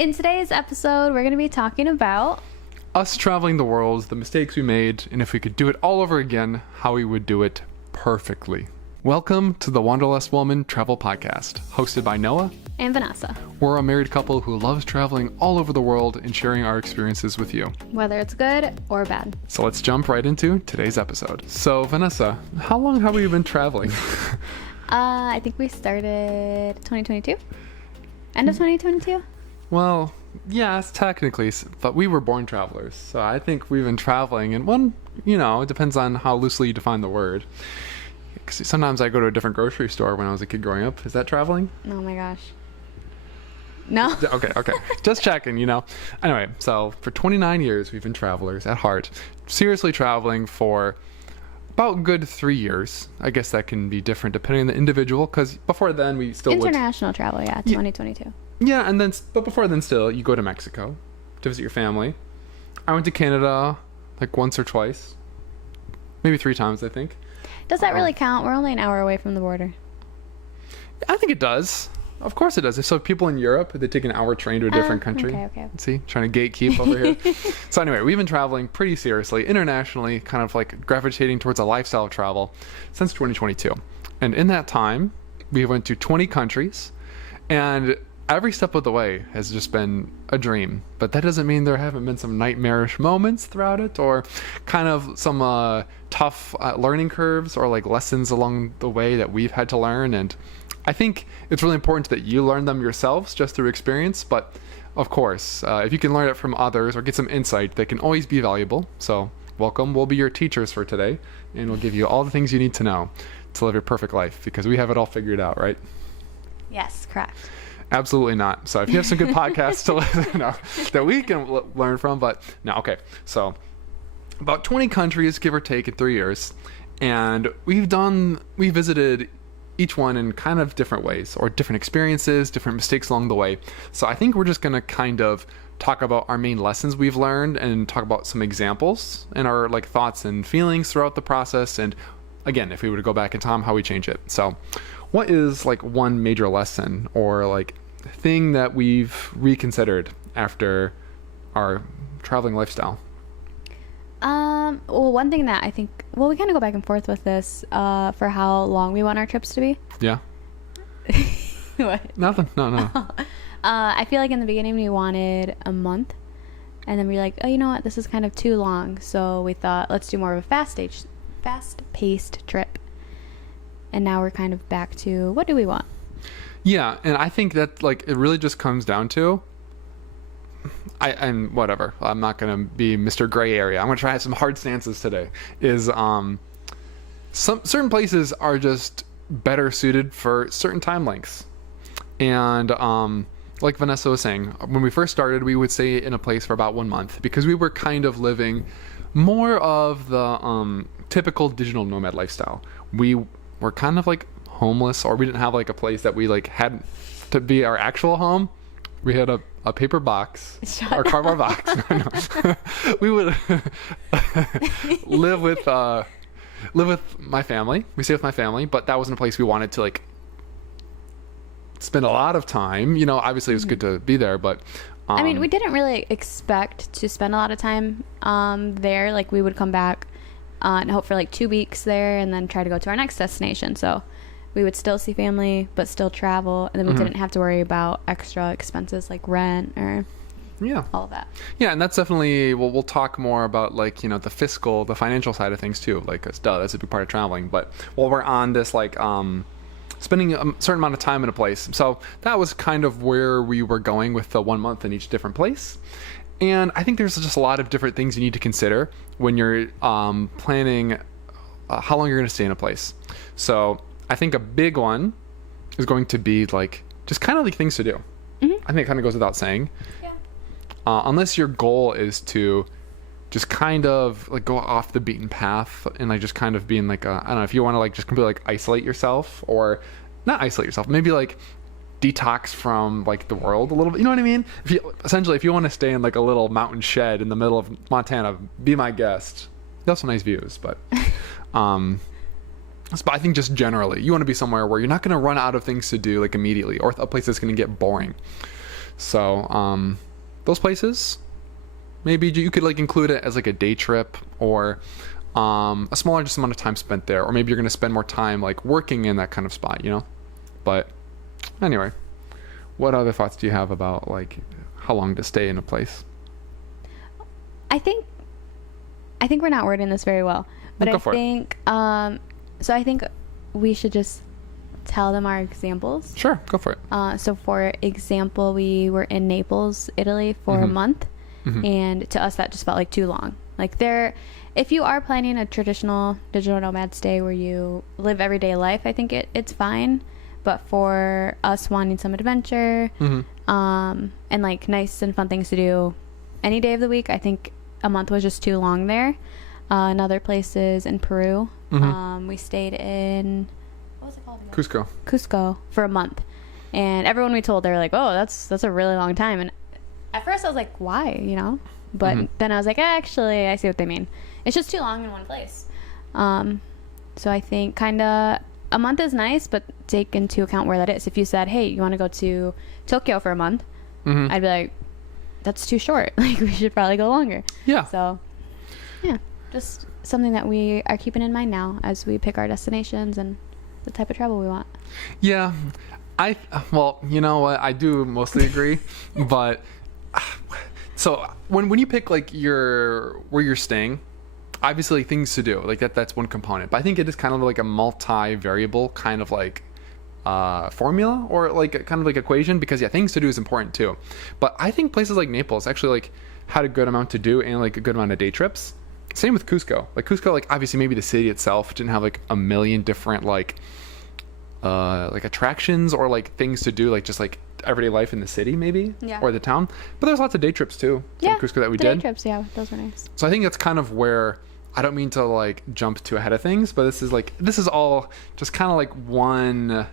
In today's episode, we're going to be talking about us traveling the world, the mistakes we made, and if we could do it all over again, how we would do it perfectly. Welcome to the Wanderlust Woman Travel Podcast, hosted by Noah and Vanessa. We're a married couple who loves traveling all over the world and sharing our experiences with you, whether it's good or bad. So let's jump right into today's episode. So Vanessa, how long have we been traveling? I think we started 2022. End of 2022? Well, yes, technically, but we were born travelers. So I think we've been traveling, and it depends on how loosely you define the word. 'Cause sometimes I go to a different grocery store when I was a kid growing up. Is that traveling? Oh my gosh. No. Okay. Just checking, Anyway, so for 29 years, we've been travelers at heart. Seriously traveling for about good 3 years. I guess that can be different depending on the individual, because before then we still International travel, 2022. Yeah, but before then still, you go to Mexico to visit your family. I went to Canada like once or twice. Maybe 3 times, I think. Does that really count? We're only an hour away from the border. I think it does. Of course it does. So people in Europe, they take an hour train to a different country. Okay. See, trying to gatekeep over here. So anyway, we've been traveling pretty seriously, internationally, kind of like gravitating towards a lifestyle of travel since 2022. And in that time, we went to 20 countries, and every step of the way has just been a dream. But that doesn't mean there haven't been some nightmarish moments throughout it, or kind of some tough learning curves, or like lessons along the way that we've had to learn. And I think it's really important that you learn them yourselves just through experience. But of course, if you can learn it from others or get some insight, they can always be valuable. So welcome. We'll be your teachers for today, and we'll give you all the things you need to know to live your perfect life, because we have it all figured out, right? Yes, correct. Absolutely not. So if you have some good podcasts to listen that we can learn from, but no, okay. So about 20 countries, give or take, in 3 years. And we visited each one in kind of different ways, or different experiences, different mistakes along the way. So I think we're just going to kind of talk about our main lessons we've learned and talk about some examples and our like thoughts and feelings throughout the process. And again, if we were to go back in time, how we change it. So what is like one major lesson or like thing that we've reconsidered after our traveling lifestyle? Well, one thing that I think, we kind of go back and forth with this for how long we want our trips to be. Yeah. What? Nothing. No. I feel like in the beginning we wanted a month, and then we were like, oh, you know what? This is kind of too long. So we thought, let's do more of a fast-paced trip. And now we're kind of back to, what do we want? Yeah, and I think that like it really just comes down to and whatever. I'm not gonna be Mr. Gray Area. I'm gonna try some hard stances today. Is some certain places are just better suited for certain time lengths, and like Vanessa was saying, when we first started, we would stay in a place for about 1 month because we were kind of living more of the typical digital nomad lifestyle. We were kind of like homeless, or we didn't have like a place that we like had to be our actual home. We had a paper box or cardboard box. We would live with my family. We stayed with my family, but that wasn't a place we wanted to like spend a lot of time. Obviously it was good to be there, but I mean, we didn't really expect to spend a lot of time there. Like we would come back and hope for like 2 weeks there, and then try to go to our next destination. So we would still see family, but still travel, and then we didn't have to worry about extra expenses like rent or all of that. Yeah, and that's definitely, we'll talk more about like, the financial side of things too. Like, that's a big part of traveling. But while we're on this, like, spending a certain amount of time in a place. So that was kind of where we were going with the 1 month in each different place. And I think there's just a lot of different things you need to consider when you're planning how long you're going to stay in a place. So I think a big one is going to be like just kind of like things to do. I think it kind of goes without saying. Yeah. Unless your goal is to just kind of like go off the beaten path and like just kind of being like I don't know, if you want to like just completely like isolate yourself, or not isolate yourself, maybe like detox from like the world a little bit, you know what I mean? If you want to stay in like a little mountain shed in the middle of Montana, be my guest. You have some nice views, but I think just generally, you want to be somewhere where you're not going to run out of things to do like immediately, or a place that's going to get boring. So those places, maybe you could like include it as like a day trip, or a smaller just amount of time spent there, or maybe you're going to spend more time like working in that kind of spot, you know. But anyway, what other thoughts do you have about like how long to stay in a place? I think we're not wording this very well, but Go I for it. think so I think we should just tell them our examples. Sure, go for it. So for example, we were in Naples, Italy for a month, and to us that just felt like too long. Like if you are planning a traditional digital nomad stay where you live everyday life, I think it's fine. But for us wanting some adventure, and like nice and fun things to do any day of the week, I think a month was just too long there. Another place is in Peru. We stayed in, what was it called again? Cusco for a month. And everyone we told, they were like, oh, that's a really long time. And at first I was like, why, you know? But then I was like, actually, I see what they mean. It's just too long in one place. So I think kind of a month is nice, but take into account where that is. If you said, hey, you want to go to Tokyo for a month, I'd be like, that's too short. Like, we should probably go longer. Yeah. So, yeah, just something that we are keeping in mind now as we pick our destinations and the type of travel we want. Yeah. Well, you know what? I do mostly agree, but so when you pick like where you're staying, obviously things to do, like that's one component, but I think it is kind of like a multi-variable kind of like formula, or like a kind of like equation, because yeah, things to do is important too. But I think places like Naples actually like had a good amount to do and like a good amount of day trips. Same with Cusco. Like Cusco, like obviously maybe the city itself didn't have like a million different like attractions or like things to do, like just like everyday life in the city maybe, or the town. But there's lots of day trips too in Cusco that we did. Day trips, yeah, those were nice. So I think that's kind of where, I don't mean to like jump too ahead of things, but this is all just kind of like one,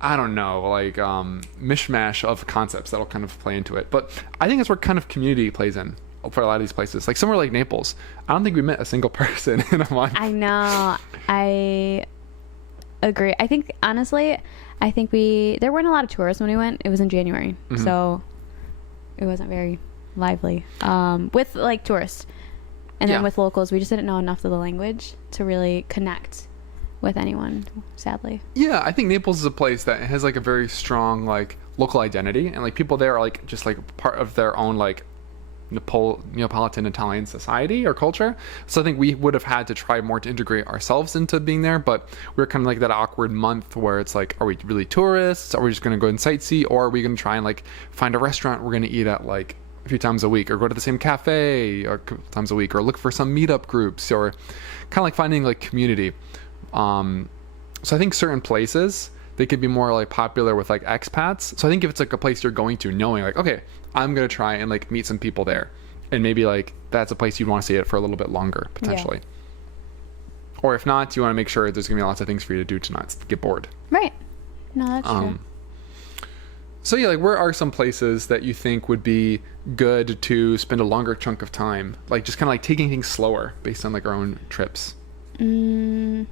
I don't know, like mishmash of concepts that'll kind of play into it. But I think that's where kind of community plays in for a lot of these places. Like somewhere like Naples, I don't think we met a single person in a month. I know. I agree. I think honestly, there weren't a lot of tourists when we went. It was in January, so it wasn't very lively with like tourists. And then with locals, we just didn't know enough of the language to really connect with anyone, sadly. Yeah, I think Naples is a place that has like a very strong like local identity, and like people there are like just like part of their own like Neapolitan Italian society or culture. So I think we would have had to try more to integrate ourselves into being there, but we're kind of like that awkward month where it's like, are we really tourists? Are we just going to go and sightsee? Or are we going to try and like find a restaurant we're going to eat at like a few times a week, or go to the same cafe or a couple times a week, or look for some meetup groups, or kind of like finding like community. So I think certain places, they could be more like popular with like expats. So I think if it's like a place you're going to knowing like, okay, I'm going to try and like meet some people there, and maybe like that's a place you'd want to stay at for a little bit longer potentially. Yeah. Or if not, you want to make sure there's going to be lots of things for you to do to not get bored. Right. No, that's true. So yeah, like where are some places that you think would be good to spend a longer chunk of time, like just kind of like taking things slower based on like our own trips? Well,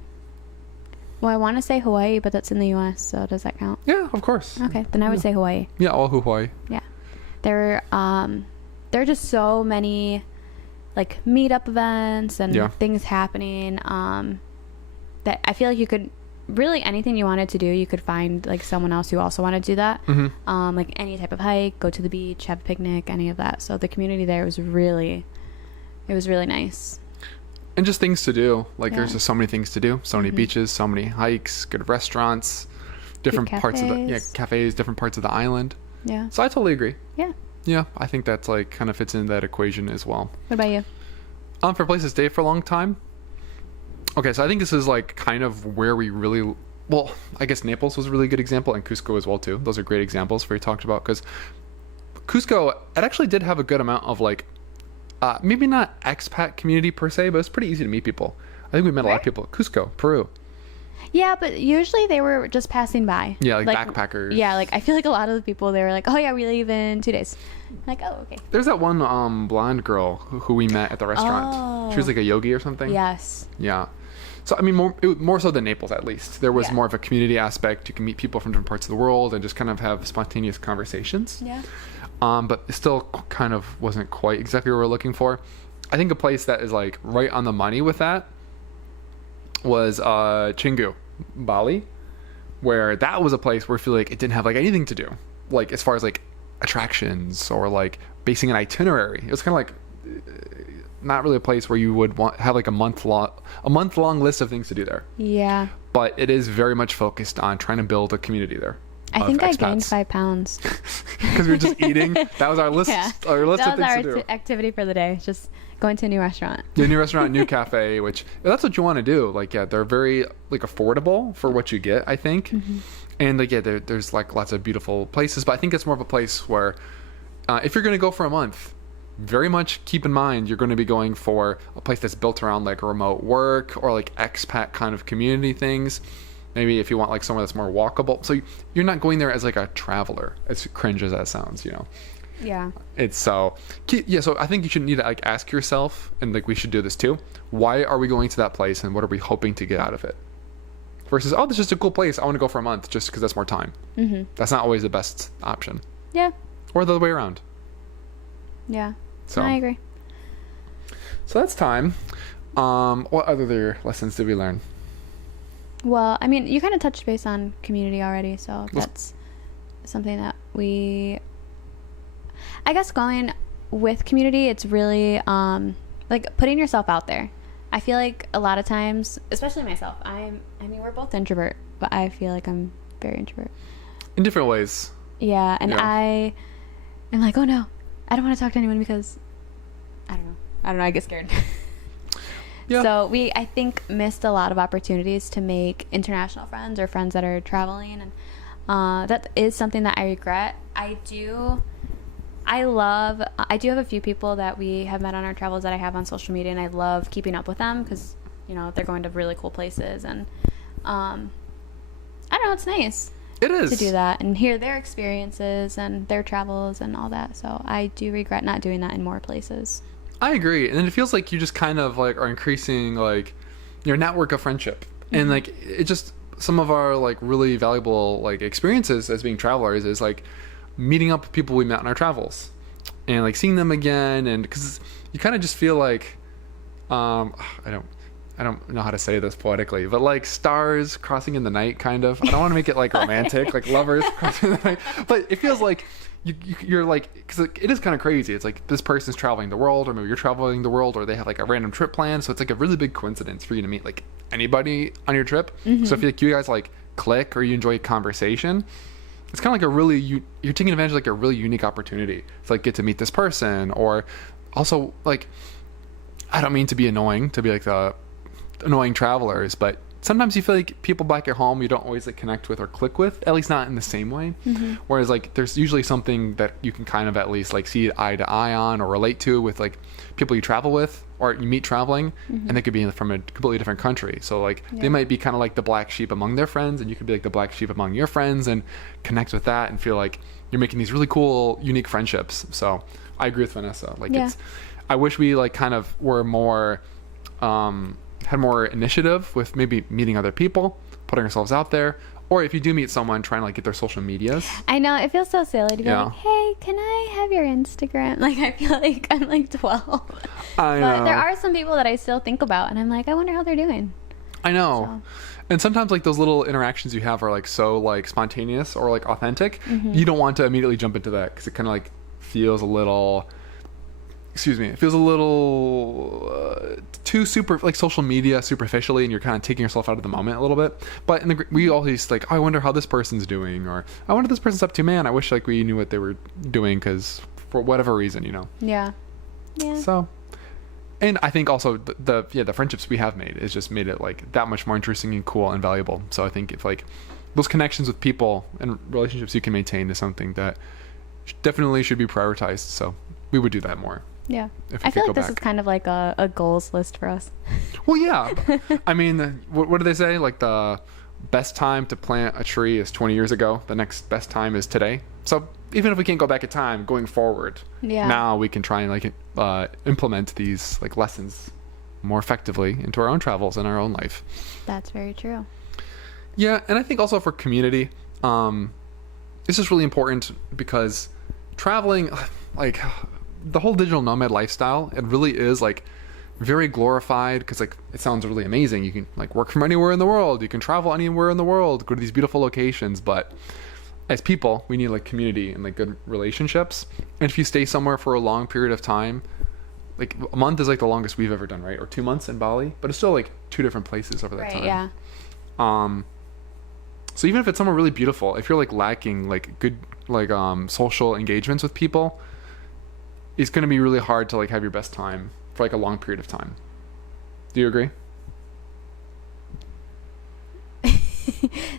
I want to say Hawaii, but that's in the U.S., so does that count? Yeah, of course. Okay, then I would say Hawaii. Yeah, all Hawaii. Yeah. There are just so many like meetup events and things happening that I feel like you could really, anything you wanted to do, you could find like someone else who also wanted to do that. Like any type of hike, go to the beach, have a picnic, any of that. So the community there was really nice. And just things to do. Like there's just so many things to do. So many beaches, so many hikes, good restaurants, different parts of the cafes, different parts of the island. Yeah. So I totally agree. Yeah. Yeah, I think that's like kind of fits into that equation as well. What about you? For places to stay for a long time. Okay, so I think this is like kind of where we really, well, I guess Naples was a really good example, and Cusco as well too. Those are great examples where you talked about, because Cusco, it actually did have a good amount of like, maybe not expat community per se, but it's pretty easy to meet people. I think we met a lot of people. Cusco, Peru. Yeah, but usually they were just passing by. Yeah, like backpackers. Yeah, like I feel like a lot of the people, they were like, oh yeah, we leave in 2 days. I'm like, oh, okay. There's that one blonde girl who we met at the restaurant. Oh. She was like a yogi or something. Yes. Yeah. So I mean, more so than Naples, at least. There was Yeah. more of a community aspect. You can meet people from different parts of the world and just kind of have spontaneous conversations. Yeah. But it still kind of wasn't quite exactly what we're looking for. I think a place that is like right on the money with that was Canggu, Bali, where that was a place where I feel like it didn't have like anything to do, like as far as like attractions or like basing an itinerary. It was kind of like not really a place where you would want have like a month long list of things to do there. Yeah. But it is very much focused on trying to build a community there. I think I gained 5 pounds. Because we were just eating. That was our list. Yeah. Our list That of was things our to do. activity for the day. Just going to a new restaurant. The new restaurant, new cafe, which that's what you want to do. Like, yeah, they're very like affordable for what you get, I think. And like, yeah, there's like lots of beautiful places, but I think it's more of a place where if you're going to go for a month, very much keep in mind you're going to be going for a place that's built around like remote work or like expat kind of community things. Maybe if you want like somewhere that's more walkable. So you're not going there as like a traveler, as cringe as that sounds, you know. Yeah. It's so I think you should need to like ask yourself, and like we should do this too, why are we going to that place and what are we hoping to get out of it, versus, oh, this is just a cool place, I want to go for a month just because that's more time. That's not always the best option, Yeah. or the other way around. Yeah. So I agree. So that's time. What other lessons did we learn? Well, I mean, you kind of touched base on community already, so that's something that I guess going with community, it's really like putting yourself out there. I feel like a lot of times, especially myself, I mean, we're both introvert, but I feel like I'm very introvert. In different ways. Yeah, and Yeah. I am like, oh no, I don't want to talk to anyone because I don't know, I get scared. Yeah. So we, I think, missed a lot of opportunities to make international friends or friends that are traveling, and that is something that I regret. I do have a few people that we have met on our travels that I have on social media, and I love keeping up with them because, you know, they're going to really cool places, and I don't know, it's nice It is. to do that and hear their experiences and their travels and all that. So I do regret not doing that in more places. I agree. And then it feels like you just kind of like are increasing like your network of friendship. And like it just, some of our like really valuable like experiences as being travelers is like meeting up with people we met on our travels and like seeing them again. And because you kind of just feel like I don't know how to say this poetically, but like stars crossing in the night, kind of. I don't want to make it like romantic, like lovers crossing in the night, but it feels like you're like, because it is kind of crazy. It's like this person's traveling the world, or maybe you're traveling the world, or they have like a random trip plan. So it's like a really big coincidence for you to meet like anybody on your trip. So I feel like you guys like click or you enjoy conversation. It's kind of like a really, you're taking advantage of like a really unique opportunity to like get to meet this person. Or also like, I don't mean to be annoying, to be like the annoying travelers, but sometimes you feel like people back at home you don't always like connect with or click with, at least not in the same way. Whereas like there's usually something that you can kind of at least like see eye to eye on or relate to with like people you travel with or you meet traveling, and they could be from a completely different country. So like they might be kind of like the black sheep among their friends, and you could be like the black sheep among your friends and connect with that and feel like you're making these really cool unique friendships. So I agree with Vanessa. Like I wish we like kind of were more had more initiative with maybe meeting other people, putting ourselves out there, or if you do meet someone, trying to like get their social medias. I know, it feels so silly to be Yeah. like, hey, can I have your Instagram? Like, I feel like I'm like 12. I know. But there are some people that I still think about, and I'm like, I wonder how they're doing. I know. And sometimes like those little interactions you have are like so like spontaneous or like authentic. You don't want to immediately jump into that because it kind of like feels a little, it feels a little too super like social media superficially, and you're kind of taking yourself out of the moment a little bit. But we always like, oh, I wonder how this person's doing, or I wonder what this person's up to. Man, I wish like we knew what they were doing because for whatever reason, you know. Yeah. So, and I think also the friendships we have made has just made it like that much more interesting and cool and valuable. So I think if like those connections with people and relationships you can maintain is something that definitely should be prioritized. So we would do that more. Yeah. If we I feel could like go this is back. kind of like a goals list for us. Well, yeah. I mean, what do they say? Like the best time to plant a tree is 20 years ago. The next best time is today. So even if we can't go back in time, going forward, Yeah. now we can try and like implement these like lessons more effectively into our own travels and our own life. That's very true. Yeah, and I think also for community, this is really important because traveling, like the whole digital nomad lifestyle, it really is like very glorified because like it sounds really amazing. You can like work from anywhere in the world, you can travel anywhere in the world, go to these beautiful locations, but as people, we need like community and like good relationships. And if you stay somewhere for a long period of time, like a month is like the longest we've ever done, right? Or 2 months in Bali, but it's still like 2 different places over that Right, time. yeah. So even if it's somewhere really beautiful, if you're like lacking like good like social engagements with people, it's going to be really hard to like have your best time for like a long period of time. Do you agree?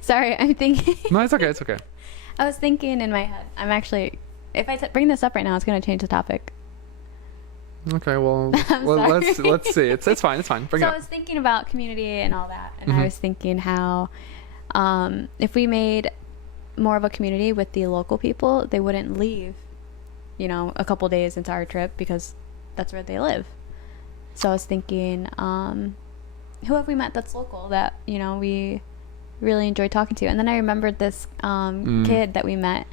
Sorry, I'm thinking. No, it's okay. It's okay. I was thinking in my head. I'm actually, if I bring this up right now, it's going to change the topic. Okay, well, I'm let's sorry. see. It's fine. It's fine. Bring So it I up. was thinking about community and all that, and Mhm. I was thinking how if we made more of a community with the local people, they wouldn't leave, a couple days into our trip because that's where they live. So I was thinking, who have we met that's local that, we really enjoyed talking to? And then I remembered this kid that we met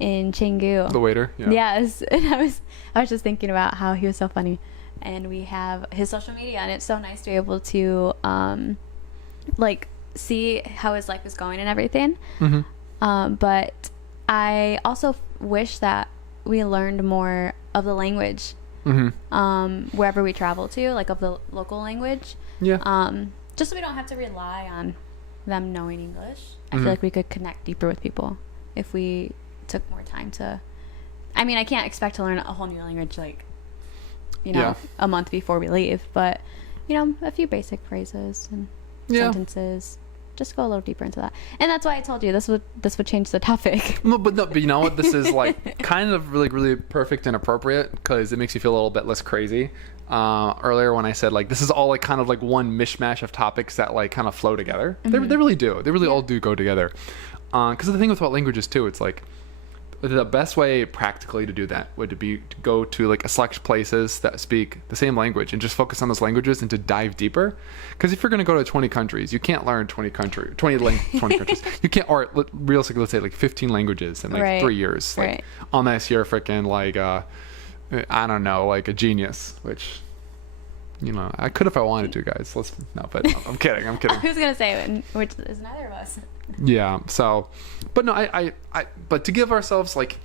in Canggu. The waiter. Yeah. Yes, and I was just thinking about how he was so funny, and we have his social media, and it's so nice to be able to like see how his life is going and everything. Mm-hmm. But I also wish that we learned more of the language wherever we travel to, like of the local language. Yeah. Just so we don't have to rely on them knowing English. I Mhm. feel like we could connect deeper with people if we took more time to. I mean, I can't expect to learn a whole new language like, Yeah. a month before we leave, but a few basic phrases and Yeah. sentences. Just go a little deeper into that, and that's why I told you this would change the topic. No, but you know what? This is like kind of really perfect and appropriate because it makes you feel a little bit less crazy. Earlier when I said like this is all like kind of like one mishmash of topics that like kind of flow together. They really do. They really all do go together. Because the thing with what languages too, it's like the best way practically to do that would be to go to like a select places that speak the same language and just focus on those languages and to dive deeper. Because if you're going to go to 20 countries, you can't learn 20 countries. You can't, or realistically, let's say like 15 languages in like Right. 3 years. Like Right. unless you're freaking like I don't know, like a genius, which I could if I wanted to, guys. But I'm kidding. I'm kidding. I was gonna say, which is neither of us. Yeah. So, but no, but to give ourselves like,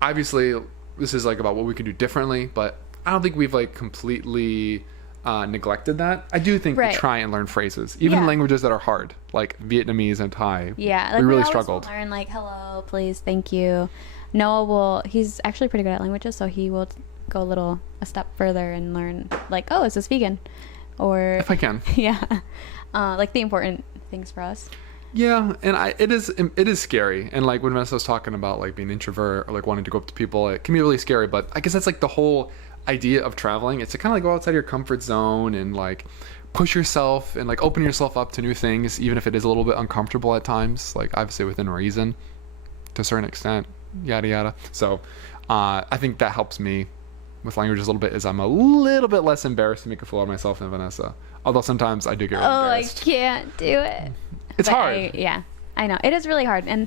obviously, this is like about what we can do differently, but I don't think we've like completely neglected that. I do think Right. we try and learn phrases, even in Yeah. languages that are hard, like Vietnamese and Thai. Yeah, like we really always struggled. will learn like hello, please, thank you. Noah he's actually pretty good at languages, so he will go a step further and learn like, oh, is this vegan? Or If I can. yeah, like the important things for us. Yeah, and it is scary. And like when Vanessa was talking about like being an introvert or like wanting to go up to people, it can be really scary. But I guess that's like the whole idea of traveling. It's to kind of like go outside your comfort zone and like push yourself and like open yourself up to new things, even if it is a little bit uncomfortable at times. Like obviously within reason, to a certain extent, yada yada. So I think that helps me with languages a little bit. Is I'm a little bit less embarrassed to make a fool of myself than Vanessa. Although sometimes I do get really Oh, I embarrassed. can't do it. It's But hard. Yeah, I know. It is really hard. And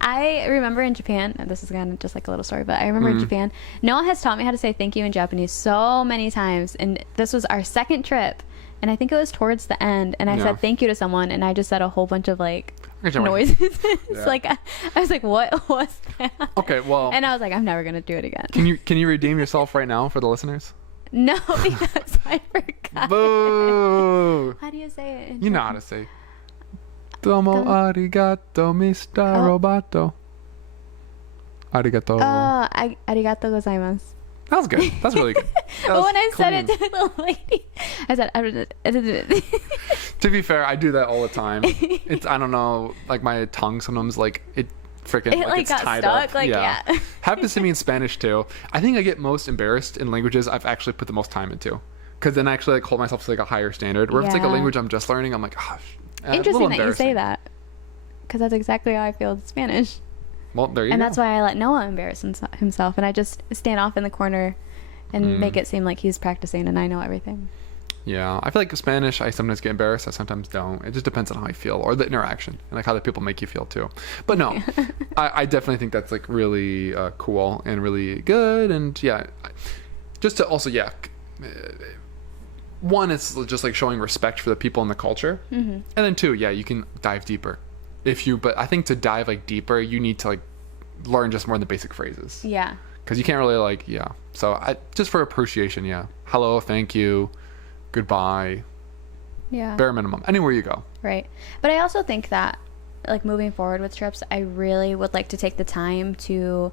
I remember in Japan, and this is kind of just like a little story, but I remember in Japan, Noah has taught me how to say thank you in Japanese so many times. And this was our second trip. And I think it was towards the end. And I Yeah. said thank you to someone. And I just said a whole bunch of like Okay, Joey. noises. It's Yeah. like, I was like, what was that? Okay, well, And I was like, I'm never going to do it again. can you redeem yourself right now for the listeners? No, because I forgot. Boo! How do you say it? You know how to say. Domo arigato, Mr. Oh. Roboto. Arigato. Arigato gozaimasu. That was good. That's really good. That But was when I said it clean. to the lady, I said, To be fair, I do that all the time. It's I don't know, like my tongue sometimes like it freaking It, like like, it's got tied stuck, up. like, yeah. Happens to me in Spanish too. I think I get most embarrassed in languages I've actually put the most time into. Because then I actually like hold myself to like a higher standard. Where if it's like a Yeah. language I'm just learning, I'm like, gosh. Interesting that you say that, because that's exactly how I feel with Spanish. Well, there you And go. that's why I let Noah embarrass himself, and I just stand off in the corner and make it seem like he's practicing and I know everything. Yeah, I feel like Spanish, I sometimes get embarrassed. I sometimes don't. It just depends on how I feel or the interaction and like how the people make you feel too. But no, I definitely think that's like really cool and really good. And yeah, just to also, yeah, one, it's just like showing respect for the people and the culture. And then two, yeah, you can dive deeper but I think to dive like deeper, you need to like learn just more than the basic phrases. Yeah. Because you can't really like, yeah. So just for appreciation, yeah. Hello, thank you. Goodbye. Yeah. Bare minimum. Anywhere you go. Right. But I also think that, like, moving forward with trips, I really would like to take the time to...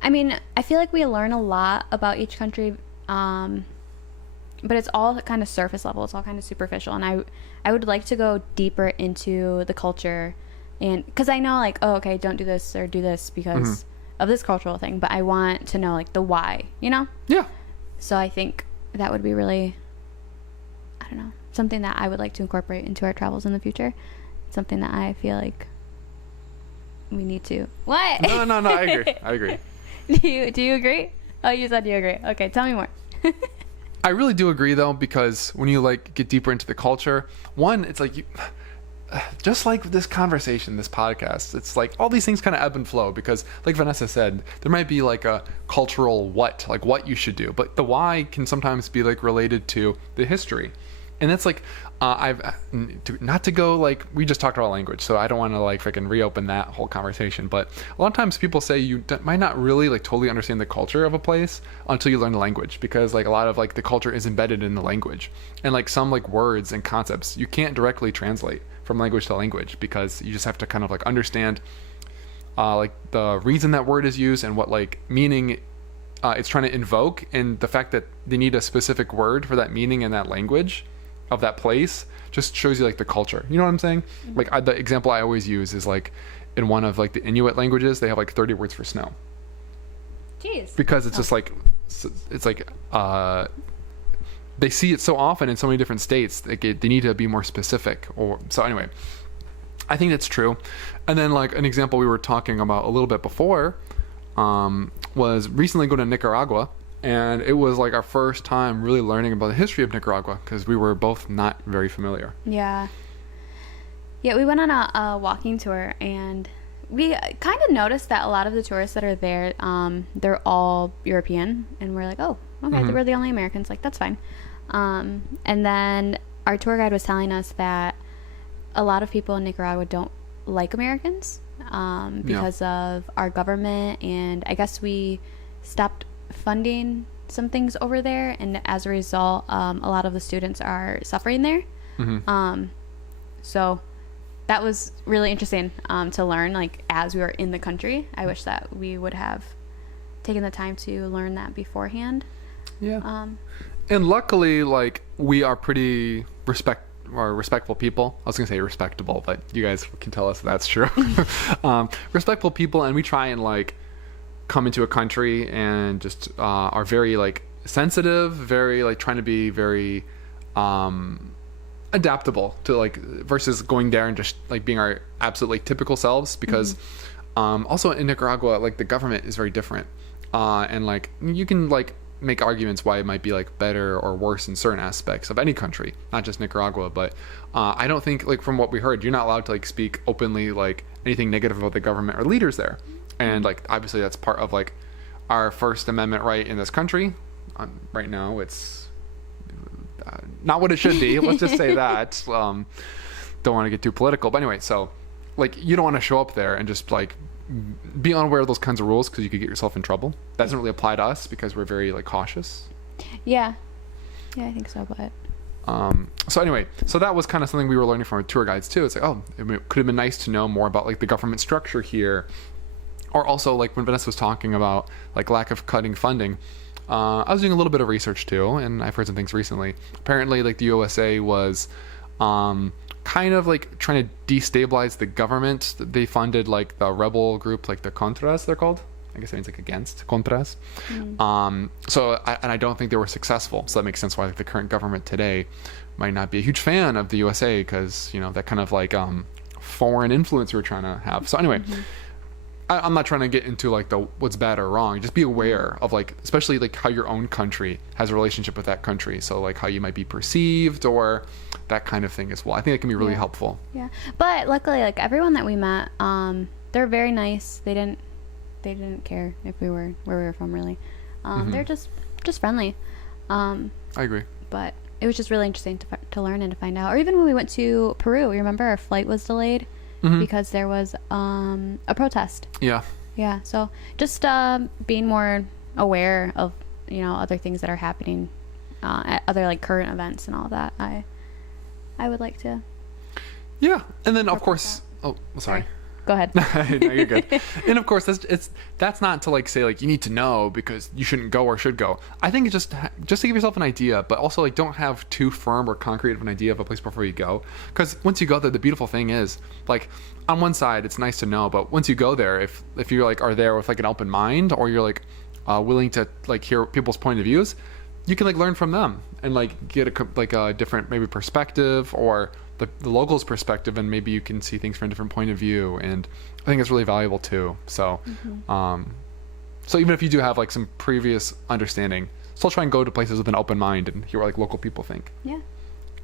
I mean, I feel like we learn a lot about each country, but it's all kind of surface level. It's all kind of superficial. And I would like to go deeper into the culture. And because I know, like, oh, okay, don't do this or do this because of this cultural thing. But I want to know, like, the why, you know? Yeah. So I think that would be really... I don't know, something that I would like to incorporate into our travels in the future. Something that I feel like we need to. What? No, I agree. Do you agree? Oh, you said you agree. Okay, tell me more. I really do agree though, because when you like get deeper into the culture, one, it's like you just like this conversation, this podcast, it's like all these things kind of ebb and flow because like Vanessa said, there might be like a cultural what you should do, but the why can sometimes be like related to the history. And that's like, not to go like, we just talked about language, so I don't want to like freaking reopen that whole conversation. But a lot of times people say you might not really like totally understand the culture of a place until you learn the language, because like a lot of like the culture is embedded in the language, and like some like words and concepts you can't directly translate from language to language because you just have to kind of like understand like the reason that word is used and what like meaning it's trying to invoke, and the fact that they need a specific word for that meaning in that language of that place just shows you like the culture. You know what I'm saying? Like the example I always use is like in one of like the Inuit languages, they have like 30 words for snow. Jeez. Because it's just like it's like they see it so often in so many different states, they need to be more specific. Or so anyway, I think that's true. And then like an example we were talking about a little bit before was recently going to Nicaragua. And it was like our first time really learning about the history of Nicaragua because we were both not very familiar. Yeah, we went on a walking tour, and we kind of noticed that a lot of the tourists that are there, they're all European, and we're like, oh, okay, we're the only Americans, like, that's fine. And then our tour guide was telling us that a lot of people in Nicaragua don't like Americans because of our government, and I guess we stopped funding some things over there, and as a result a lot of the students are suffering there. So that was really interesting to learn, like, as we were in the country. I wish that we would have taken the time to learn that beforehand. And luckily, like, we are pretty respectful people. I was gonna say respectable, but you guys can tell us if that's true. Respectful people, and we try and like come into a country and just are very like sensitive, very like trying to be very adaptable to like, versus going there and just like being our absolutely typical selves, because also in Nicaragua, like the government is very different, and like you can like make arguments why it might be like better or worse in certain aspects of any country, not just Nicaragua. But I don't think, like, from what we heard, you're not allowed to like speak openly like anything negative about the government or leaders there. And like obviously that's part of like our First Amendment right in this country. Right now it's not what it should be. Let's just say that. Don't want to get too political, but anyway, so like you don't want to show up there and just like be unaware of those kinds of rules because you could get yourself in trouble. That doesn't really apply to us because we're very like cautious. Yeah, I think so. But so anyway, so that was kind of something we were learning from our tour guides too. It's like, oh, it could have been nice to know more about like the government structure here. Or also, like when Vanessa was talking about like lack of cutting funding, I was doing a little bit of research too, and I've heard some things recently. Apparently, like the USA was kind of like trying to destabilize the government. They funded like the rebel group, like the Contras, they're called. I guess that means like against, Contras. So I don't think they were successful. So that makes sense why like the current government today might not be a huge fan of the USA, because you know that kind of like foreign influence we were trying to have. So anyway. I'm not trying to get into like the what's bad or wrong. Just be aware of like, especially like how your own country has a relationship with that country. So like how you might be perceived or that kind of thing as well. I think it can be really helpful. Yeah, but luckily, like everyone that we met, they're very nice. They didn't care if we were where we were from, really. They're just friendly. I agree. But it was just really interesting to learn and to find out. Or even when we went to Peru, you remember our flight was delayed because there was a protest. Yeah. Yeah. So just being more aware of other things that are happening, other like current events and all that. I would like to. Yeah, and then of course. Oh, sorry. Go ahead. No, you're good. And of course, that's not to like say like you need to know because you shouldn't go or should go. I think it's just to give yourself an idea, but also like don't have too firm or concrete of an idea of a place before you go. Because once you go there, the beautiful thing is like on one side it's nice to know, but once you go there, if you like are there with like an open mind or you're like willing to like hear people's point of views, you can like learn from them and like get a different maybe perspective or the locals' perspective, and maybe you can see things from a different point of view, and I think it's really valuable too. So so even if you do have like some previous understanding, still try and go to places with an open mind and hear what like local people think. Yeah.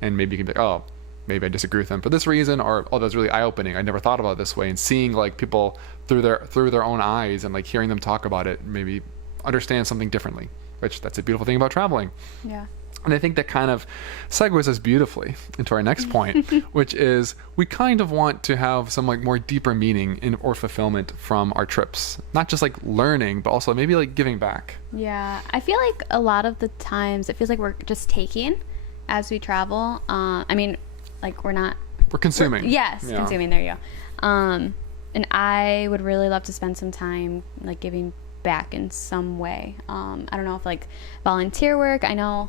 And maybe you can be like, oh, maybe I disagree with them for this reason, or oh, that's really eye-opening, I never thought about it this way. And seeing like people through their own eyes and like hearing them talk about it, maybe understand something differently, which that's a beautiful thing about traveling. Yeah. And I think that kind of segues us beautifully into our next point, which is we kind of want to have some like more deeper meaning or fulfillment from our trips. Not just like learning, but also maybe like giving back. Yeah. I feel like a lot of the times it feels like we're just taking as we travel. I mean, like we're consuming. Yes, yeah. Consuming. There you go. And I would really love to spend some time like giving back in some way. I don't know if like volunteer work. I know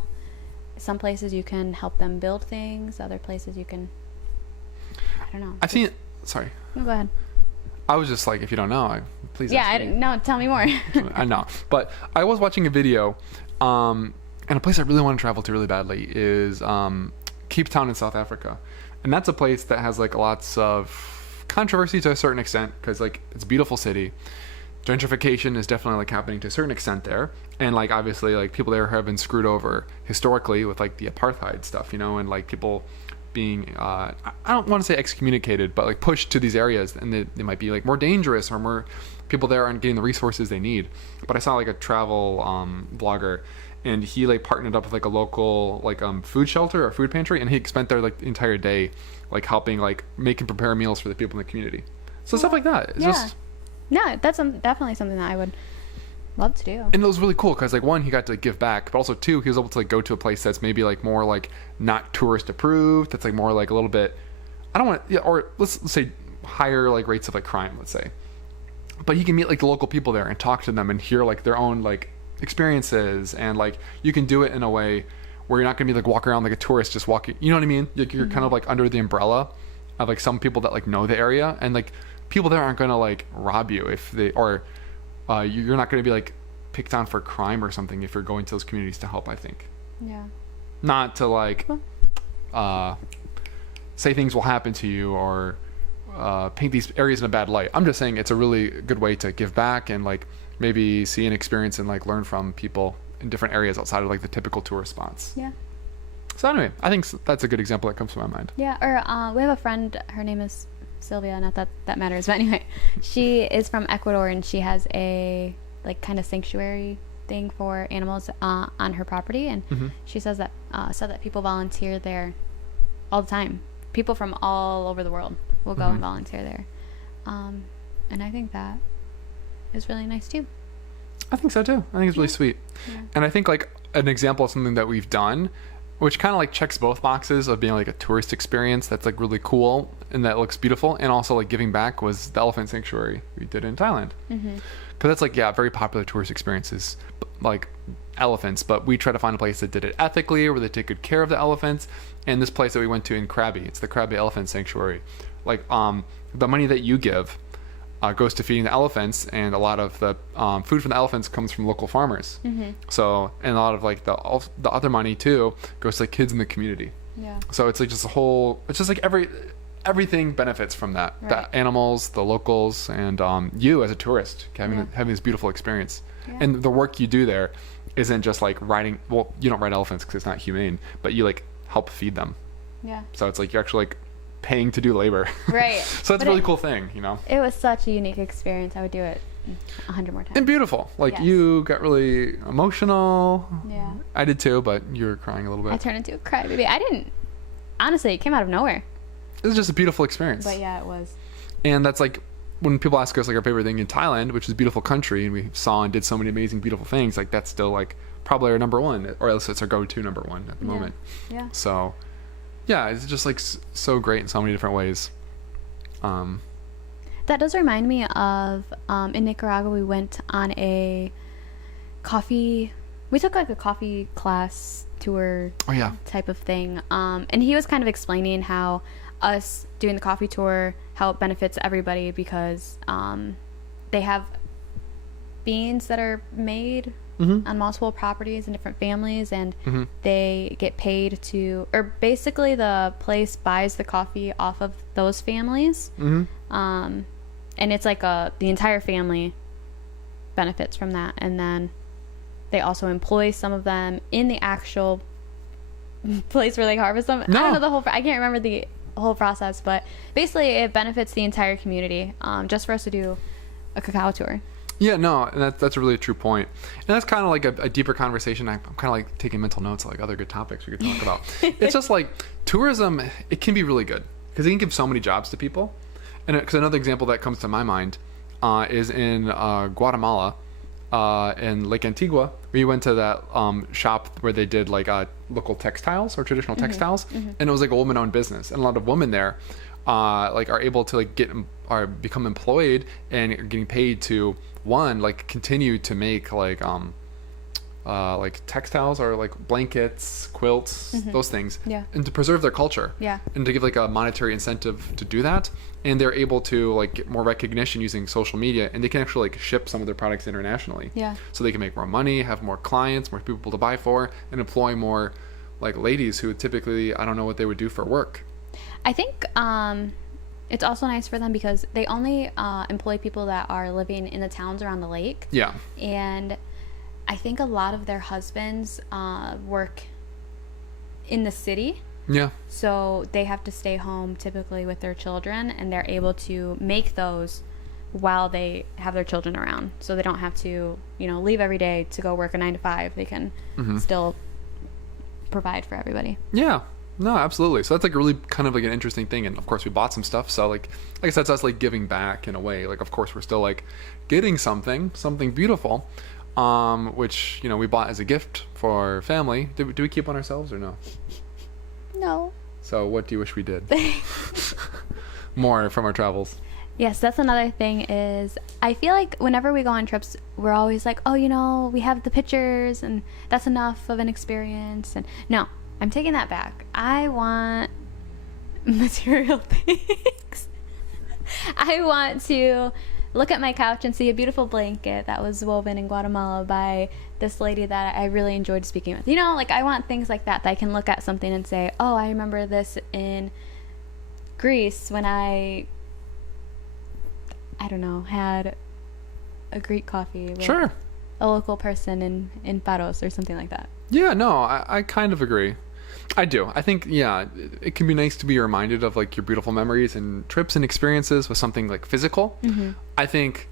some places you can help them build things, other places you can, I don't know. I've seen, sorry. No, go ahead. I was just like, if you don't know, please ask me. No, tell me more. I know. But I was watching a video, and a place I really want to travel to really badly is Cape Town in South Africa. And that's a place that has like lots of controversy to a certain extent, because like it's a beautiful city. Gentrification is definitely like happening to a certain extent there, and like obviously like people there have been screwed over historically with like the apartheid stuff, and like people being I don't want to say excommunicated, but like pushed to these areas, and they might be like more dangerous, or more people there aren't getting the resources they need. But I saw like a travel vlogger, and he like partnered up with like a local like food shelter or food pantry, and he spent there like the entire day like helping like make and prepare meals for the people in the community. So stuff like that. It's just no, that's definitely something that I would love to do. And it was really cool because like one, he got to give back, but also two, he was able to like go to a place that's maybe like more like not tourist approved, that's like more like a little bit, I don't want, yeah, or let's say higher like rates of like crime, let's say. But you can meet like the local people there and talk to them and hear like their own like experiences, and like you can do it in a way where you're not gonna be like walking around like a tourist just walking, you know what I mean? You're kind of like under the umbrella of like some people that like know the area, and like people there aren't gonna like rob you if they, or you're not gonna be like picked on for crime or something if you're going to those communities to help, I think. Yeah. Not to like say things will happen to you or paint these areas in a bad light. I'm just saying it's a really good way to give back and like maybe see and experience and like learn from people in different areas outside of like the typical tourist spots. Yeah. So anyway, I think that's a good example that comes to my mind. Yeah, or we have a friend, her name is Sylvia, not that that matters, but anyway, she is from Ecuador, and she has a like kind of sanctuary thing for animals on her property, and she says that said that people volunteer there all the time. People from all over the world will go and volunteer there, and I think that is really nice too. I think so too. I think it's really sweet. Yeah. And I think like an example of something that we've done, which kind of like checks both boxes of being like a tourist experience that's like really cool and that looks beautiful, and also like giving back, was the elephant sanctuary we did in Thailand. Because that's like, yeah, very popular tourist experiences, like elephants, but we try to find a place that did it ethically, where they take good care of the elephants. And this place that we went to in Krabi, it's the Krabi Elephant Sanctuary. Like the money that you give goes to feeding the elephants, and a lot of the food from the elephants comes from local farmers. So, and a lot of like the other money too goes to like kids in the community. Yeah. So it's like just a whole, it's just like everything benefits from that. Right. The animals, the locals, and you as a tourist having this beautiful experience. Yeah. And the work you do there isn't just like riding. Well, you don't ride elephants because it's not humane, but you like help feed them. Yeah. So it's like you're actually like paying to do labor. Right. So that's But a really cool thing, you know. It was such a unique experience. I would do it 100 more times. And beautiful. Like Yes. you got really emotional. Yeah. I did too, but you were crying a little I bit. turned into a crybaby. I didn't. Honestly, it came out of nowhere. It was just a beautiful experience. But yeah, it was. And that's like when people ask us like our favorite thing in Thailand, which is a beautiful country, and we saw and did so many amazing, beautiful things. Like that's still like probably our number one, or else it's our go-to number one at the moment. Yeah. So, yeah, it's just like so great in so many different ways. That does remind me of in Nicaragua, we went on a coffee. We took like a coffee class tour Oh yeah. type of thing. And he was kind of explaining how us doing the coffee tour, how it benefits everybody because they have beans that are made Mm-hmm. on multiple properties and different families, and Mm-hmm. they get paid to, or basically the place buys the coffee off of those families. Mm-hmm. And it's like the entire family benefits from that. And then they also employ some of them in the actual place where they harvest them. No. I don't know the whole, I can't remember the whole process, but basically it benefits the entire community just for us to do a cacao tour. Yeah, no, and that's a really true point. And that's kind of like a deeper conversation. I'm kind of like taking mental notes of like other good topics we could talk about. It's just like tourism, it can be really good because it can give so many jobs to people. And because another example that comes to my mind is in Guatemala, in Lake Antigua. We went to that shop where they did like local textiles or traditional textiles, and it was like a woman-owned business, and a lot of women there like are able to like become employed and are getting paid to like continue to make like textiles or like blankets, quilts, those things, Yeah. and to preserve their culture, Yeah. and to give like a monetary incentive to do that. And they're able to like get more recognition using social media, and they can actually like ship some of their products internationally. Yeah. So they can make more money, have more clients, more people to buy for, and employ more like ladies who typically I don't know what they would do for work. I think it's also nice for them because they only employ people that are living in the towns around the lake. Yeah. And I think a lot of their husbands work in the city. Yeah. So they have to stay home typically with their children, and they're able to make those while they have their children around. So they don't have to, leave every day to go work a 9 to 5. They can still provide for everybody. Yeah. No, absolutely. So that's like a really kind of like an interesting thing. And of course we bought some stuff. So like I guess that's us like giving back in a way. Like of course we're still like getting something beautiful, which, we bought as a gift for our family. Do we keep on ourselves or no? No. So what do you wish we did? More from our travels. Yes, that's another thing is I feel like whenever we go on trips, we're always like, oh, we have the pictures and that's enough of an experience. And no, I'm taking that back. I want material things. I want to look at my couch and see a beautiful blanket that was woven in Guatemala by this lady that I really enjoyed speaking with. Like I want things like that I can look at something and say, oh, I remember this in Greece when I don't know, had a Greek coffee with Sure. a local person in Paros or something like that. Yeah, no, I kind of agree. I do. I think, yeah, it can be nice to be reminded of like your beautiful memories and trips and experiences with something like physical. I think,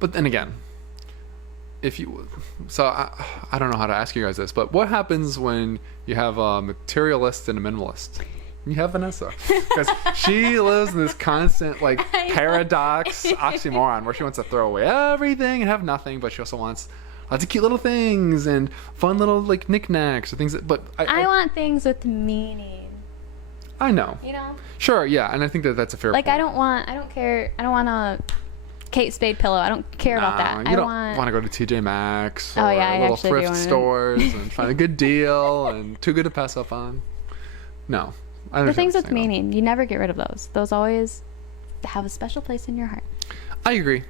but then again, I don't know how to ask you guys this, but what happens when you have a materialist and a minimalist? You have Vanessa, because she lives in this constant like paradox oxymoron where she wants to throw away everything and have nothing, but she also wants lots of cute little things and fun little like knickknacks or things but I want things with meaning. I know. Sure, yeah, and I think that's a fair like point. I don't want a Kate Spade pillow. I don't care about that. You don't want to go to TJ Maxx or I little actually thrift do stores and find a good deal and too good to pass up on. No. I The understand things what with you're saying, meaning, you never get rid of those. Those always have a special place in your heart. though. I agree.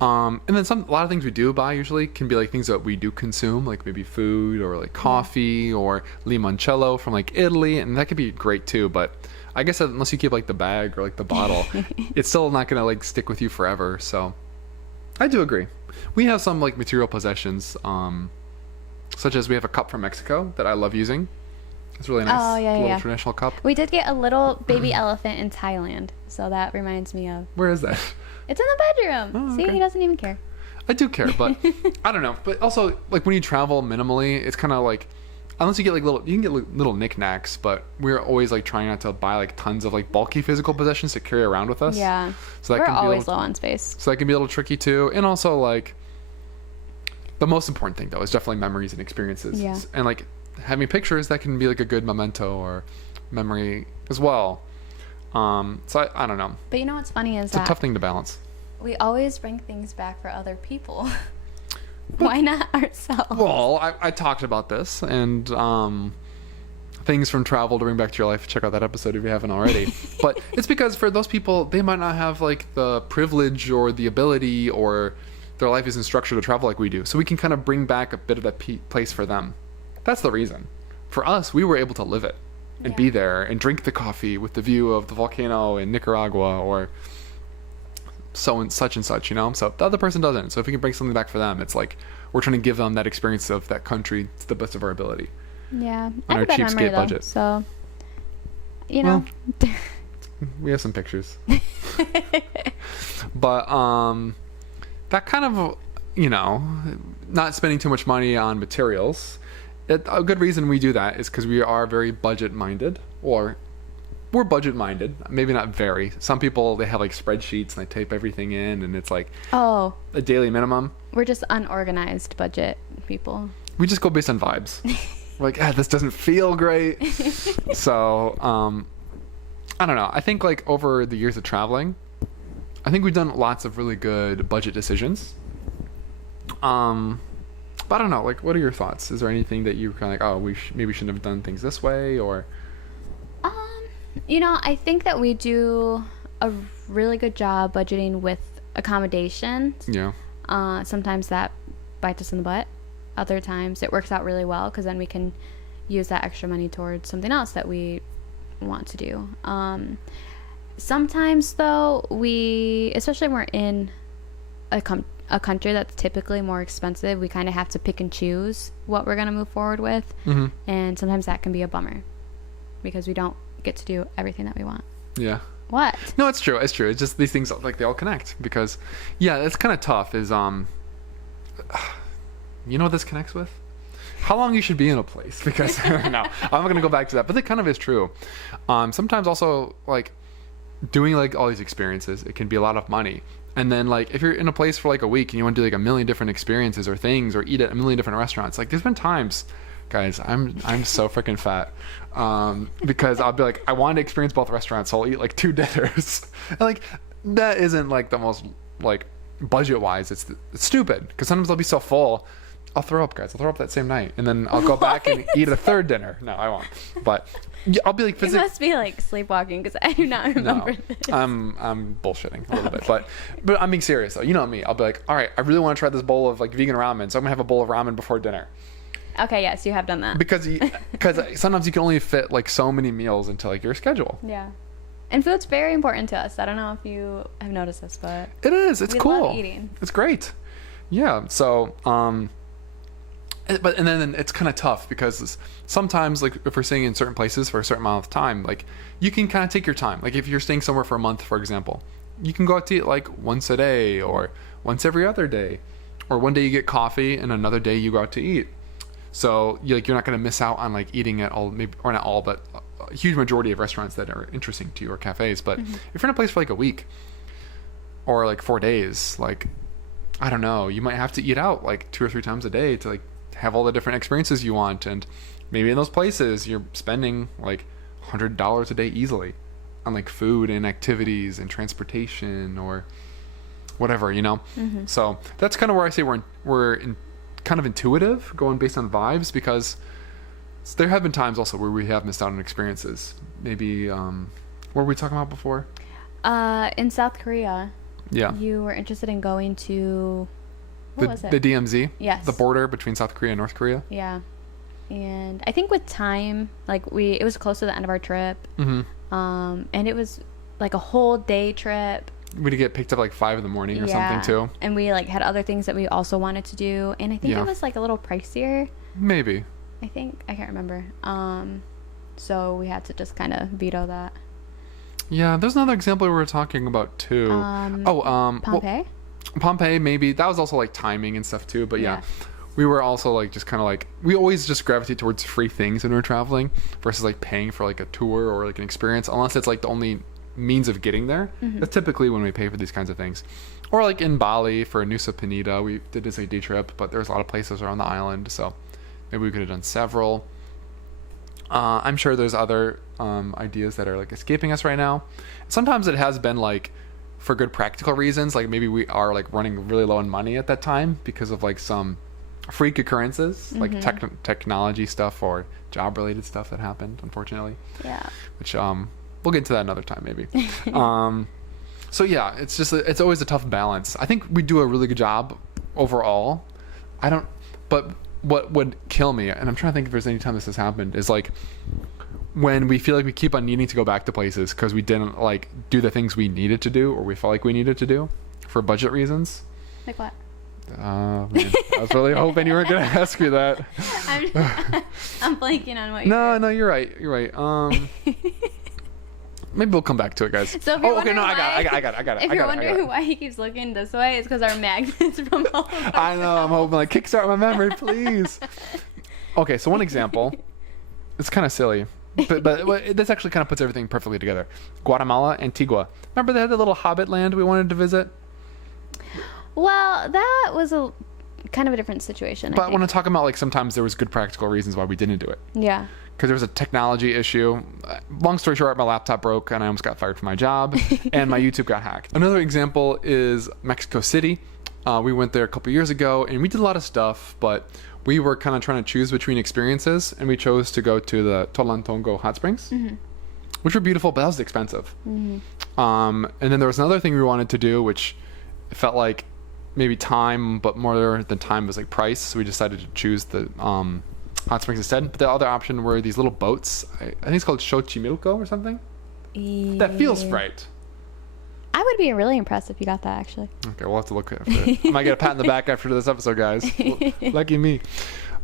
And then a lot of things we do buy usually can be like things that we do consume, like maybe food or like coffee or limoncello from like Italy, and that could be great too. But I guess unless you keep like the bag or like the bottle, it's still not gonna like stick with you forever. So I do agree. We have some like material possessions, such as we have a cup from Mexico that I love using. It's really nice. Oh, yeah, little yeah. traditional cup. We did get a little baby elephant in Thailand, so that reminds me of. Where is that? It's in the bedroom. Oh, See, okay. he doesn't even care. I do care, but I don't know. But also, like when you travel minimally, it's kind of like, unless you get like little, you can get like, little knickknacks, but we're always like trying not to buy like tons of like bulky physical possessions to carry around with us. Yeah. So that We're can be a always little, low on space. so that can be a little tricky too. And also like, the most important thing though is definitely memories and experiences. Yeah. And like having pictures that can be like a good memento or memory as well. So I don't know. But you know what's funny is It's a that tough thing to balance. we always bring things back for other people. Why not ourselves? Well, I talked about this and things from travel to bring back to your life. Check out that episode if you haven't already. But it's because for those people, they might not have like the privilege or the ability, or their life isn't structured to travel like we do. So we can kind of bring back a bit of that place for them. That's the reason. For us, we were able to live it and be there and drink the coffee with the view of the volcano in Nicaragua or so and such, you know? So the other person doesn't. So if we can bring something back for them, it's like we're trying to give them that experience of that country to the best of our ability. Yeah. On I our have a bad memory cheapskate though, budget. so you know. We have some pictures. But that kind of, you know, not spending too much money on materials. A good reason we do that is because we are very budget minded, or we're budget minded. Maybe not very. Some people, they have like spreadsheets and they type everything in and it's like Oh, a daily minimum. we're just unorganized budget people. We just go based on vibes. We're like, this doesn't feel great. So, I don't know. I think like over the years of traveling, I think we've done lots of really good budget decisions. But I don't know, like, what are your thoughts? Is there anything that you're kind of like, oh, maybe shouldn't have done things this way, or? You know, I think that we do a really good job budgeting with accommodations. Yeah. Sometimes that bites us in the butt. Other times it works out really well because then we can use that extra money towards something else that we want to do. Sometimes though, especially when we're in a country that's typically more expensive, we kind of have to pick and choose what we're going to move forward with. Mm-hmm. And sometimes that can be a bummer because we don't get to do everything that we want. Yeah. What? No, it's true. It's true. It's just these things, like, they all connect because, yeah, it's kind of tough is, you know what this connects with? How long you should be in a place, because no, I'm not going to go back to that, but it kind of is true. Sometimes also, like, doing like all these experiences, it can be a lot of money. And then like if you're in a place for like a week and you want to do like a million different experiences or things or eat at a million different restaurants, like there's been times, guys, I'm so freaking fat, because I'll be like, I want to experience both restaurants, so I'll eat like 2 dinners. And like that isn't like the most like budget wise, it's stupid because sometimes I'll be so full I'll throw up, guys. I'll throw up that same night, and then I'll go back and eat a 3rd dinner. No, I won't. But I'll be like, You must be like sleepwalking because I do not remember this. I'm bullshitting a little bit, but I'm being serious though. You know me. I'll be like, all right, I really want to try this bowl of like vegan ramen, so I'm gonna have a bowl of ramen before dinner. Okay, yes, you have done that. Because sometimes you can only fit like so many meals into like your schedule. Yeah. And food's very important to us. I don't know if you have noticed this, but It is. It's we cool. love eating. It's great. Yeah. So, and then it's kind of tough because sometimes, like, if we're staying in certain places for a certain amount of time, like, you can kind of take your time. Like, if you're staying somewhere for a month, for example, you can go out to eat like once a day or once every other day, or one day you get coffee and another day you go out to eat. So you're not going to miss out on like eating at all, maybe, or not all, but a huge majority of restaurants that are interesting to you or cafes. But if you're in a place for like a week or like 4 days, like, I don't know, you might have to eat out like 2 or 3 times a day to like have all the different experiences you want. And maybe in those places you're spending like $100 a day easily on like food and activities and transportation or whatever, you know? So that's kind of where I say we're kind of intuitive, going based on vibes, because there have been times also where we have missed out on experiences. Maybe what were we talking about before? In South Korea, Yeah. you were interested in going to what was it? The DMZ? Yes. The border between South Korea and North Korea? Yeah. And I think with time, like it was close to the end of our trip. And it was like a whole day trip. We'd get picked up like 5 in the morning or something too. And we like had other things that we also wanted to do. And I think Yeah. it was like a little pricier. Maybe. I think. I can't remember. So we had to just kind of veto that. Yeah, there's another example we were talking about too. Pompeii? Pompeii, maybe. That was also like timing and stuff too. But yeah. Yeah. We were also like just kind of like, we always just gravitate towards free things when we're traveling versus like paying for like a tour or like an experience, unless it's like the only means of getting there. That's typically when we pay for these kinds of things. Or like in Bali for Nusa Penida, we did this like day trip, but there's a lot of places around the island, so maybe we could have done several. I'm sure there's other ideas that are like escaping us right now. Sometimes it has been like for good practical reasons, like maybe we are like running really low on money at that time because of like some freak occurrences, like technology stuff or job related stuff that happened, unfortunately. Yeah. Which we'll get into that another time maybe. So yeah, it's just it's always a tough balance. I think we do a really good job overall. But what would kill me, and I'm trying to think if there's any time this has happened, is like when we feel like we keep on needing to go back to places because we didn't like do the things we needed to do or we felt like we needed to do for budget reasons. Like what? Man, I was really hoping you weren't gonna ask me that. I'm blanking on what No, you're right. You're right. Maybe we'll come back to it, guys. So if you're wondering I got it. If you're wondering why he keeps looking this way, it's because our magnets from all of our I know. I'm hoping like kickstart my memory, please. Okay, so one example. It's kind of silly, but this actually kind of puts everything perfectly together. Guatemala, Antigua. Remember they had the little hobbit land we wanted to visit? Well, that was a kind of a different situation. But when I'm talking about like sometimes there was good practical reasons why we didn't do it. Yeah. Because there was a technology issue. Long story short, my laptop broke and I almost got fired from my job and my YouTube got hacked. Another example is Mexico City. We went there a couple years ago and we did a lot of stuff, but we were kind of trying to choose between experiences and we chose to go to the Tolantongo hot springs, which were beautiful, but that was expensive. And then there was another thing we wanted to do, which felt like maybe time, but more than time was like price. So we decided to choose the hot springs instead. But the other option were these little boats. I think it's called Xochimilco or something. That feels right. I would be really impressed if you got that, actually. Okay, we'll have to look after it. I might get a pat in the back after this episode, guys. Lucky me.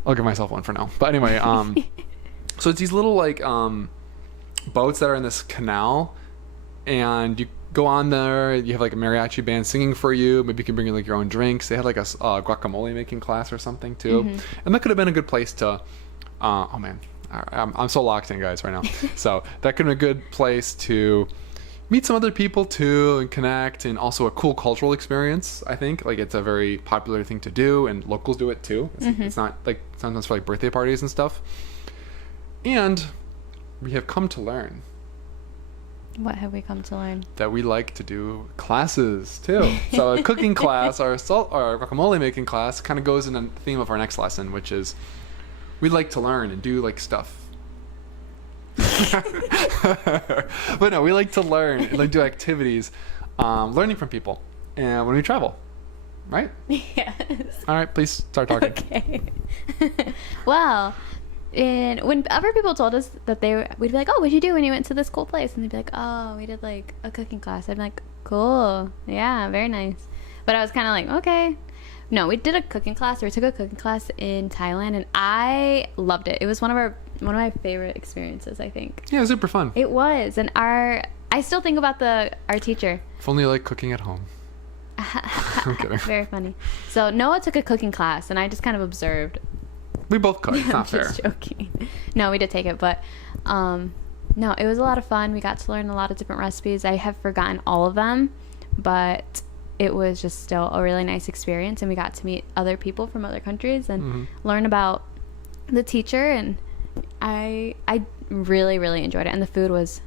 I'll give myself one for now. But anyway, so it's these little like boats that are in this canal, and you go on there. You have like a mariachi band singing for you. Maybe you can bring in like your own drinks. They had like a guacamole making class or something too, and that could have been a good place to. Oh man, I'm so locked in, guys, right now. So that could have been a good place to meet some other people too and connect, and also a cool cultural experience. I think like it's a very popular thing to do, and locals do it too. It's not like sometimes for like birthday parties and stuff. And we have come to learn. What have we come to learn? That we like to do classes too. So a cooking class or a guacamole making class kind of goes in the theme of our next lesson, which is we like to learn and do like stuff. But no, we like to learn and like do activities, learning from people, and when we travel, right? Yes. All right, please start talking. Okay. Well, and whenever people told us that we'd be like, oh, what'd you do when you went to this cool place? And they'd be like, oh, we did like a cooking class. I'd be like, cool. Yeah, very nice. But I was kind of like, okay. No, we did a cooking class. We took a cooking class in Thailand, and I loved it. It was one of my favorite experiences, I think. Yeah, it was super fun. It was. And I still think about our teacher. If only you like cooking at home. I'm kidding. Very funny. So Noah took a cooking class, and I just kind of observed. We both could. It's I'm not fair. just joking. No, we did take it, but no, it was a lot of fun. We got to learn a lot of different recipes. I have forgotten all of them, but it was just still a really nice experience, and we got to meet other people from other countries and learn about the teacher, and I really, really enjoyed it, and the food was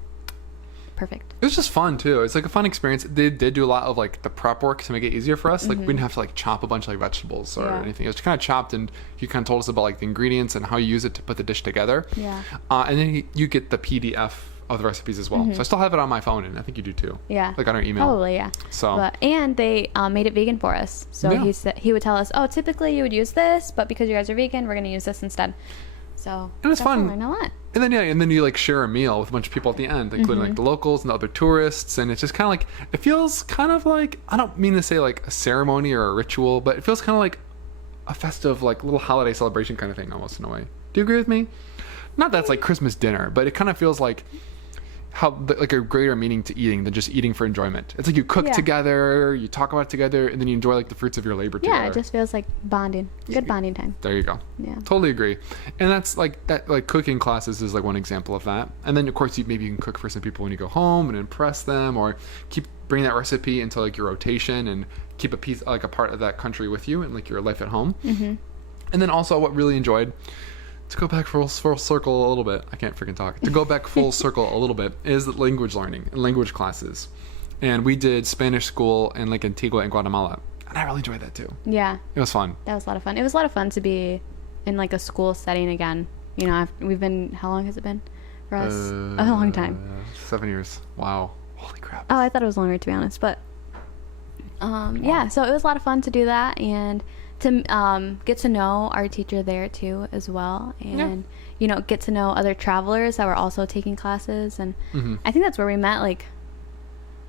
perfect. It was just fun too. It's like a fun experience. They did do a lot of like the prep work to make it easier for us. Like we didn't have to like chop a bunch of like vegetables or anything. It was kind of chopped, and he kind of told us about like the ingredients and how you use it to put the dish together. Yeah. And then you get the PDF of the recipes as well. So I still have it on my phone, and I think you do too. Yeah. Like on our email. Probably, yeah. So. And they made it vegan for us. So he would tell us, oh, typically you would use this, but because you guys are vegan, we're going to use this instead. So it was fun. Learn a lot. And then you like share a meal with a bunch of people at the end, including like the locals and the other tourists, and it's just kind of like, it feels kind of like, I don't mean to say like a ceremony or a ritual, but it feels kind of like a festive, like little holiday celebration kind of thing, almost in a way. Do you agree with me? Not that's like Christmas dinner, but it kind of feels like like a greater meaning to eating than just eating for enjoyment. It's like you cook together, you talk about it together, and then you enjoy like the fruits of your labor together. Yeah, it just feels like bonding. Good bonding time. There you go. Yeah. Totally agree. And that's like that, like cooking classes is like one example of that. And then of course maybe you can cook for some people when you go home and impress them, or bring that recipe into like your rotation and keep a piece, like a part of that country with you and like your life at home. And then also what really enjoyed, to go back full circle a little bit, I can't freaking talk. To go back full circle a little bit is language learning and language classes. And we did Spanish school in like Antigua and Guatemala. And I really enjoyed that too. Yeah. It was fun. That was a lot of fun. It was a lot of fun to be in like a school setting again. You know, we've been, how long has it been for us? A long time. 7 years. Wow. Holy crap. Oh, I thought it was longer, to be honest. But yeah, so it was a lot of fun to do that and to get to know our teacher there too as well, and you know, get to know other travelers that were also taking classes. And I think that's where we met like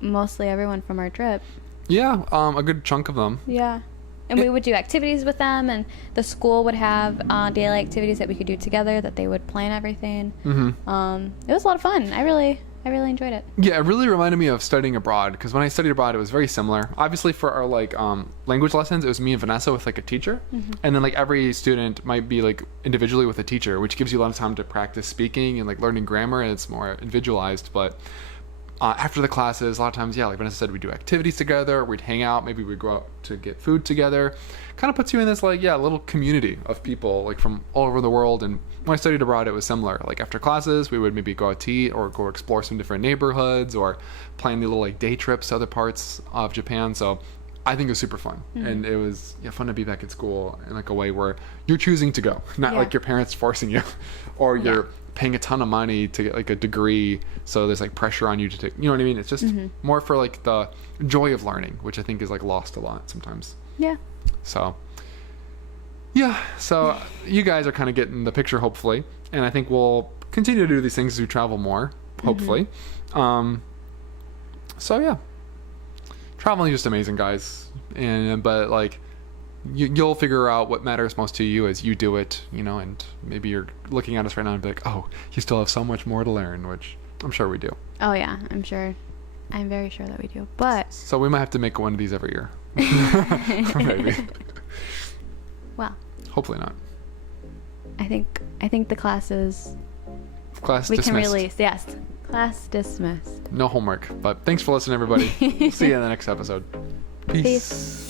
mostly everyone from our trip. Yeah, a good chunk of them. Yeah. And we would do activities with them, and the school would have daily activities that we could do together, that they would plan everything. It was a lot of fun. I really enjoyed it. Yeah, it really reminded me of studying abroad, because when I studied abroad, it was very similar. Obviously, for our like language lessons, it was me and Vanessa with like a teacher, and then like every student might be like individually with a teacher, which gives you a lot of time to practice speaking and like learning grammar, and it's more individualized. But after the classes, a lot of times, yeah, like Vanessa said, we'd do activities together, we'd hang out, maybe we'd go out to get food together. Kind of puts you in this like, yeah, little community of people like from all over the world. And when I studied abroad, it was similar. Like after classes, we would maybe go out to eat or go explore some different neighborhoods or plan the little like day trips to other parts of Japan. So I think it was super fun. And it was fun to be back at school in like a way where you're choosing to go, not like your parents forcing you, or you're paying a ton of money to get like a degree, so there's like pressure on you to take, you know what I mean? It's just more for like the joy of learning, which I think is like lost a lot sometimes. Yeah. So you guys are kind of getting the picture, hopefully, and I think we'll continue to do these things as we travel more, hopefully. So yeah, traveling is just amazing, guys. But like you'll figure out what matters most to you as you do it, you know, and maybe you're looking at us right now and be like, oh, you still have so much more to learn, which I'm sure we do. Oh yeah, I'm very sure that we do. But so we might have to make one of these every year. Maybe. Well, hopefully not. I think the classes we dismissed. Can release. Yes. Class dismissed. No homework. But thanks for listening, everybody. See you in the next episode. Peace.